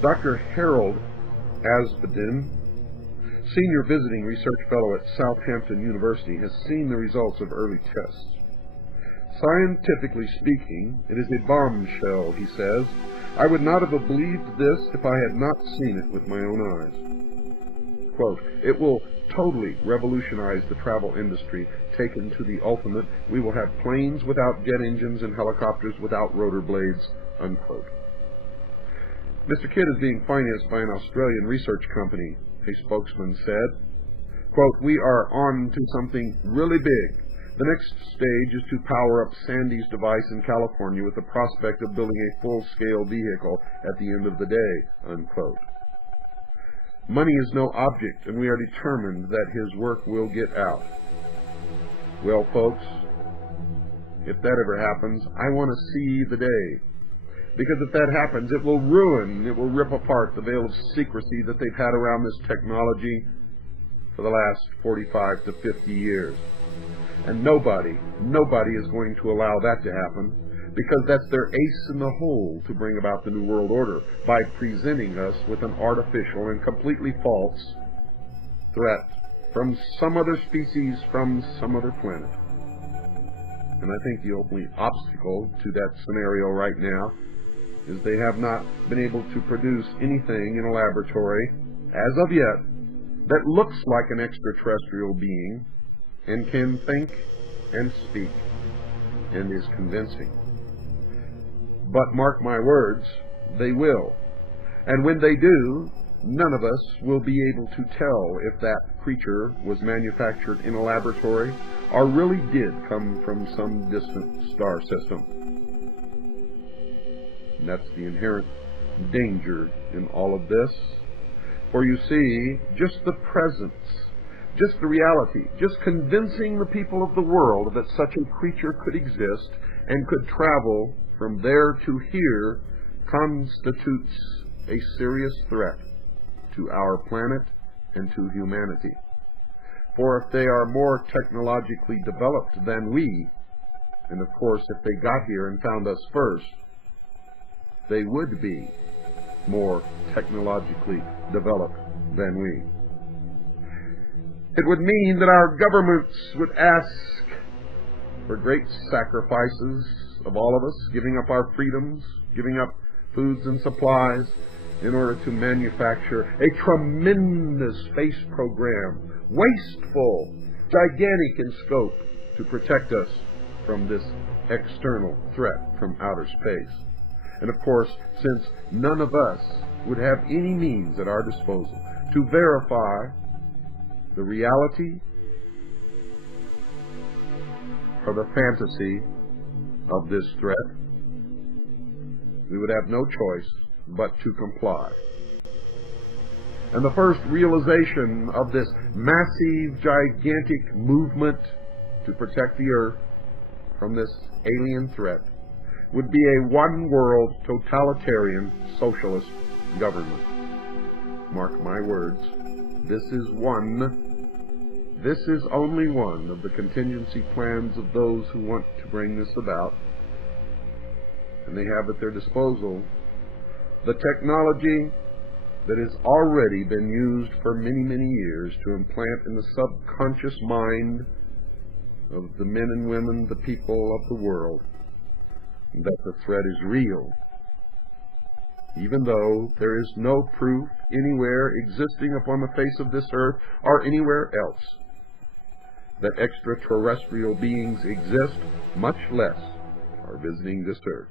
Dr. Harold Asbedin, Senior Visiting Research Fellow at Southampton University, has seen the results of early tests. Scientifically speaking, it is a bombshell, he says. I would not have believed this if I had not seen it with my own eyes. Quote, it will totally revolutionize the travel industry, taken to the ultimate. We will have planes without jet engines and helicopters without rotor blades, unquote. Mr. Kidd is being financed by an Australian research company, a spokesman said. Quote, we are on to something really big. The next stage is to power up Sandy's device in California with the prospect of building a full-scale vehicle at the end of the day, unquote. Money is no object, and we are determined that his work will get out. Well, folks, if that ever happens, I want to see the day. Because if that happens, it will rip apart the veil of secrecy that they've had around this technology for the last 45 to 50 years. And nobody is going to allow that to happen, because that's their ace in the hole to bring about the New World Order, by presenting us with an artificial and completely false threat from some other species from some other planet. And I think the only obstacle to that scenario right now is they have not been able to produce anything in a laboratory, as of yet, that looks like an extraterrestrial being and can think and speak and is convincing. But mark my words, they will. And when they do, none of us will be able to tell if that creature was manufactured in a laboratory or really did come from some distant star system. And that's the inherent danger in all of this. For you see, just the presence, just the reality, just convincing the people of the world that such a creature could exist and could travel from there to here constitutes a serious threat to our planet and to humanity. For if they are more technologically developed than we, and of course if they got here and found us first, they would be more technologically developed than we. It would mean that our governments would ask for great sacrifices of all of us, giving up our freedoms, giving up foods and supplies, in order to manufacture a tremendous space program, wasteful, gigantic in scope, to protect us from this external threat from outer space. And of course, since none of us would have any means at our disposal to verify the reality or the fantasy of this threat, we would have no choice but to comply. And the first realization of this massive, gigantic movement to protect the Earth from this alien threat would be a one-world, totalitarian, socialist government. Mark my words, this is only one of the contingency plans of those who want to bring this about. And they have at their disposal the technology that has already been used for many, many years to implant in the subconscious mind of the men and women, the people of the world, that the threat is real, even though there is no proof anywhere existing upon the face of this earth or anywhere else that extraterrestrial beings exist, much less are visiting this earth.